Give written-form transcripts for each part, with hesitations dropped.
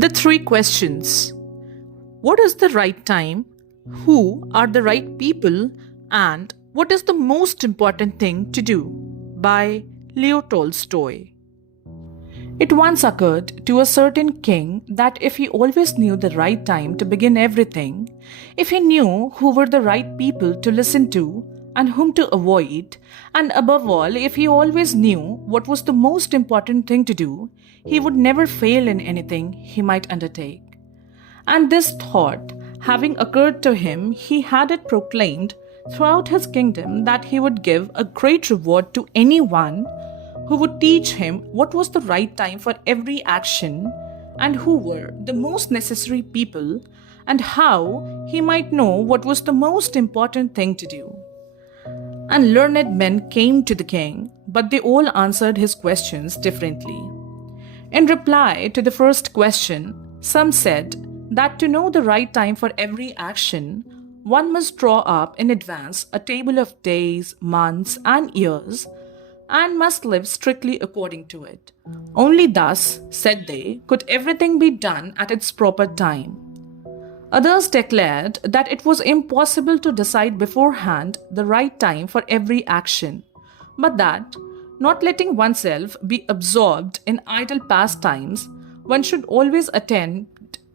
The three questions: what is the right time? Who are the right people? And what is the most important thing to do? By Leo Tolstoy. It once occurred to a certain king that if he always knew the right time to begin everything, if he knew who were the right people to listen to and whom to avoid, and above all, if he always knew what was the most important thing to do, he would never fail in anything he might undertake. And this thought, having occurred to him, he had it proclaimed throughout his kingdom that he would give a great reward to anyone who would teach him what was the right time for every action and who were the most necessary people and how he might know what was the most important thing to do. And learned men came to the king, but they all answered his questions differently. In reply to the first question, some said that to know the right time for every action, one must draw up in advance a table of days, months, and years, and must live strictly according to it. Only thus, said they, could everything be done at its proper time. Others declared that it was impossible to decide beforehand the right time for every action, but that, not letting oneself be absorbed in idle pastimes, one should always attend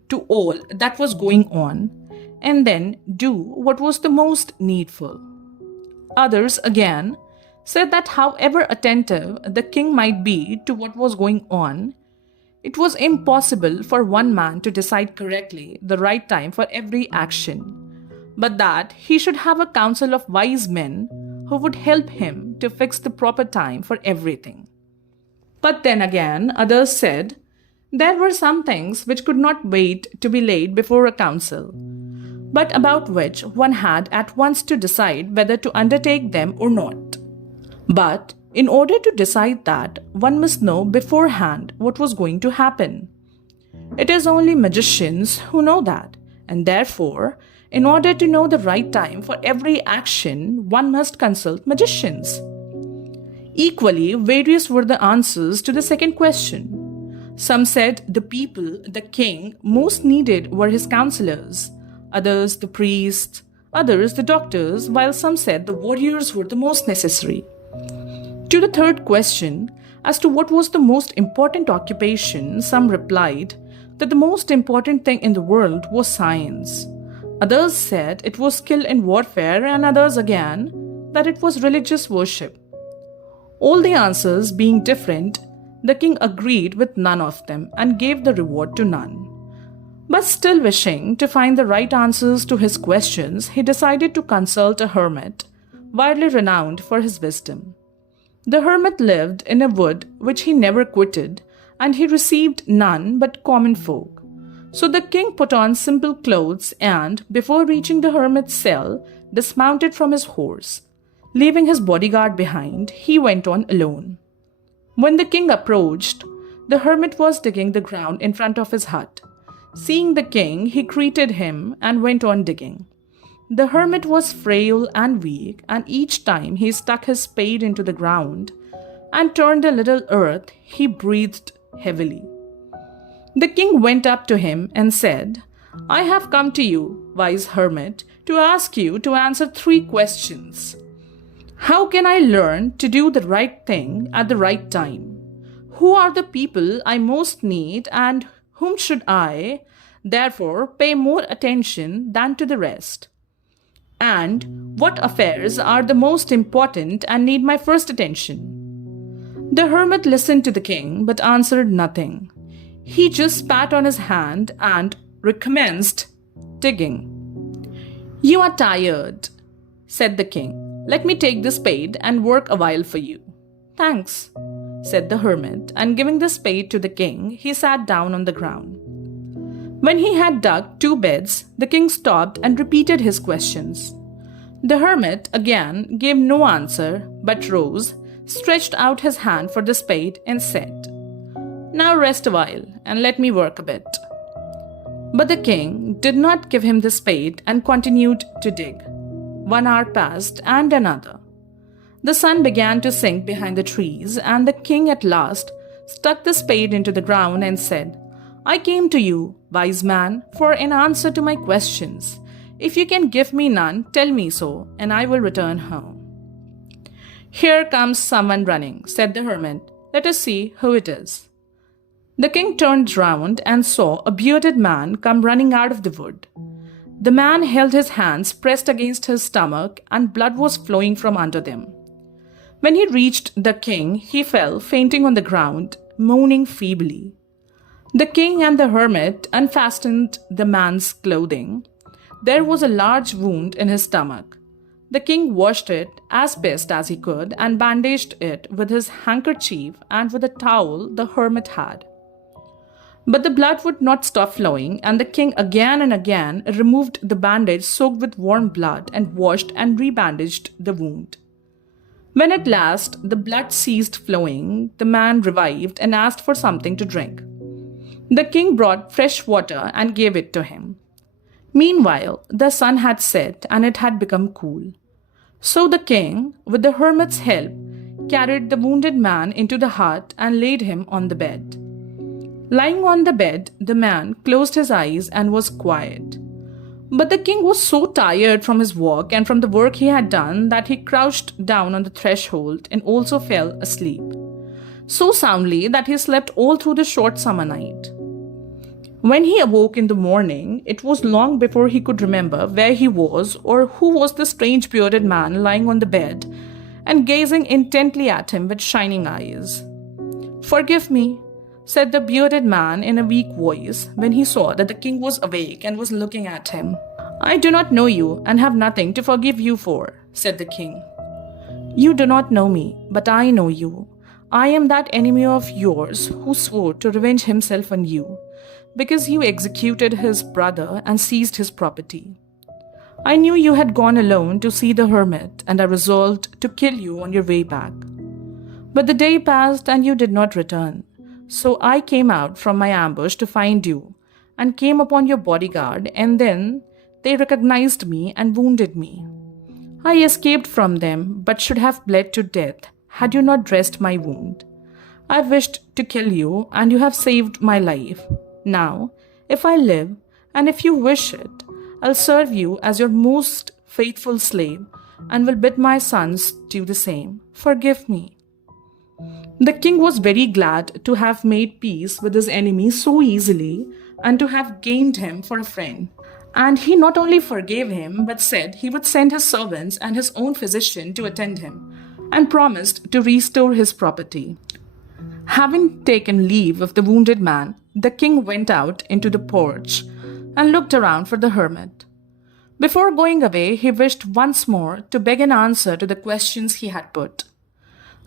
to all that was going on, and then do what was the most needful. Others, again, said that however attentive the king might be to what was going on, it was impossible for one man to decide correctly the right time for every action, but that he should have a council of wise men who would help him to fix the proper time for everything. But then again, others said there were some things which could not wait to be laid before a council, but about which one had at once to decide whether to undertake them or not. But in order to decide that, one must know beforehand what was going to happen. It is only magicians who know that, and therefore, in order to know the right time for every action, one must consult magicians. Equally, various were the answers to the second question. Some said the people the king most needed were his counselors, others the priests, others the doctors, while some said the warriors were the most necessary. To the third question, as to what was the most important occupation, some replied that the most important thing in the world was science. Others said it was skill in warfare, and others again that it was religious worship. All the answers being different, the king agreed with none of them and gave the reward to none. But still wishing to find the right answers to his questions, he decided to consult a hermit, widely renowned for his wisdom. The hermit lived in a wood which he never quitted, and he received none but common folk. So the king put on simple clothes and, before reaching the hermit's cell, dismounted from his horse. Leaving his bodyguard behind, he went on alone. When the king approached, the hermit was digging the ground in front of his hut. Seeing the king, he greeted him and went on digging. The hermit was frail and weak, and each time he stuck his spade into the ground and turned a little earth, he breathed heavily. The king went up to him and said, "I have come to you, wise hermit, to ask you to answer 3 questions. How can I learn to do the right thing at the right time? Who are the people I most need, and whom should I, therefore, pay more attention than to the rest? And what affairs are the most important and need my first attention?" The hermit listened to the king but answered nothing. He just spat on his hand and recommenced digging. "You are tired," said the king. "Let me take the spade and work a while for you." "Thanks," said the hermit, and giving the spade to the king, he sat down on the ground. When he had dug 2 beds, the king stopped and repeated his questions. The hermit again gave no answer, but rose, stretched out his hand for the spade, and said, "Now rest a while, and let me work a bit." But the king did not give him the spade and continued to dig. 1 hour passed, and another. The sun began to sink behind the trees, and the king at last stuck the spade into the ground and said, I came to you, wise man, for an answer to my questions. If you can give me none, tell me so, and I will return home. Here comes someone running, said the hermit. Let us see who it is. The king turned round and saw a bearded man come running out of the wood. The man held his hands pressed against his stomach, and blood was flowing from under them. When he reached the king, he fell fainting on the ground, moaning feebly. The king and the hermit unfastened the man's clothing. There was a large wound in his stomach. The king washed it as best as he could and bandaged it with his handkerchief and with a towel the hermit had. But the blood would not stop flowing, and the king again and again removed the bandage soaked with warm blood and washed and rebandaged the wound. When at last the blood ceased flowing, the man revived and asked for something to drink. The king brought fresh water and gave it to him. Meanwhile, the sun had set and it had become cool. So the king, with the hermit's help, carried the wounded man into the hut and laid him on the bed. Lying on the bed, the man closed his eyes and was quiet. But the king was so tired from his walk and from the work he had done that he crouched down on the threshold and also fell asleep, so soundly that he slept all through the short summer night. When he awoke in the morning, it was long before he could remember where he was or who was the strange bearded man lying on the bed and gazing intently at him with shining eyes. "Forgive me," said the bearded man in a weak voice when he saw that the king was awake and was looking at him. "I do not know you and have nothing to forgive you for," said the king. "You do not know me, but I know you. I am that enemy of yours who swore to revenge himself on you, because you executed his brother and seized his property. I knew you had gone alone to see the hermit, and I resolved to kill you on your way back. But the day passed and you did not return. So I came out from my ambush to find you, and came upon your bodyguard, and then they recognized me and wounded me. I escaped from them, but should have bled to death had you not dressed my wound. I wished to kill you, and you have saved my life. Now, if I live, and if you wish it, I'll serve you as your most faithful slave, and will bid my sons do the same. Forgive me." The king was very glad to have made peace with his enemy so easily and to have gained him for a friend. And he not only forgave him, but said he would send his servants and his own physician to attend him, and promised to restore his property. Having taken leave of the wounded man, the king went out into the porch and looked around for the hermit. Before going away, he wished once more to beg an answer to the questions he had put.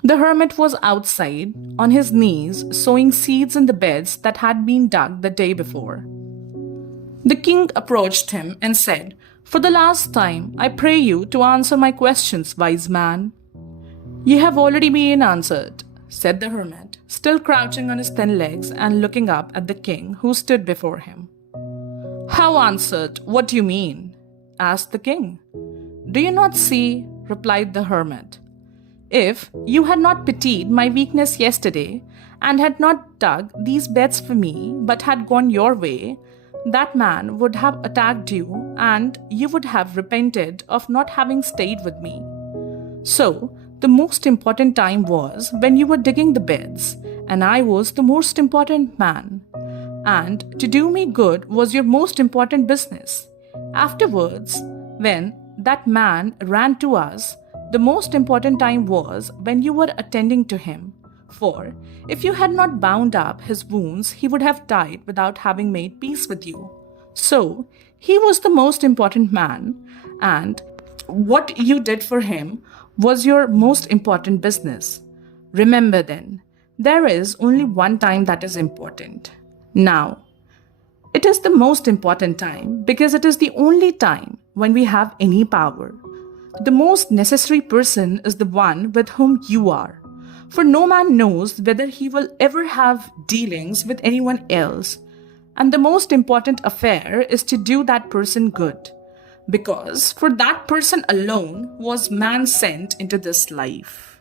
The hermit was outside, on his knees, sowing seeds in the beds that had been dug the day before. The king approached him and said, "For the last time, I pray you to answer my questions, wise man." "You have already been answered," said the hermit, still crouching on his thin legs and looking up at the king who stood before him. "How answered? What do you mean?" asked the king. "Do you not see?" replied the hermit. "If you had not pitied my weakness yesterday, and had not dug these beds for me, but had gone your way, that man would have attacked you, and you would have repented of not having stayed with me. So, the most important time was when you were digging the beds, and I was the most important man. And to do me good was your most important business. Afterwards, when that man ran to us, the most important time was when you were attending to him. For if you had not bound up his wounds, he would have died without having made peace with you. So, he was the most important man, and what you did for him was your most important business. Remember then, there is only one time that is important. Now, it is the most important time because it is the only time when we have any power. The most necessary person is the one with whom you are. For no man knows whether he will ever have dealings with anyone else. And the most important affair is to do that person good. Because for that person alone was man sent into this life.